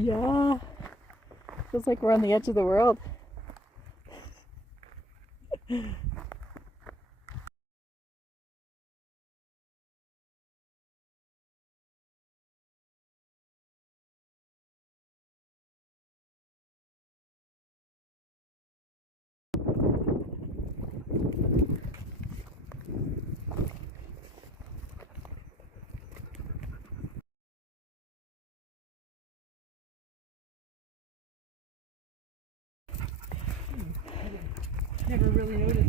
Yeah, feels like we're on the edge of the world. Never really noticed.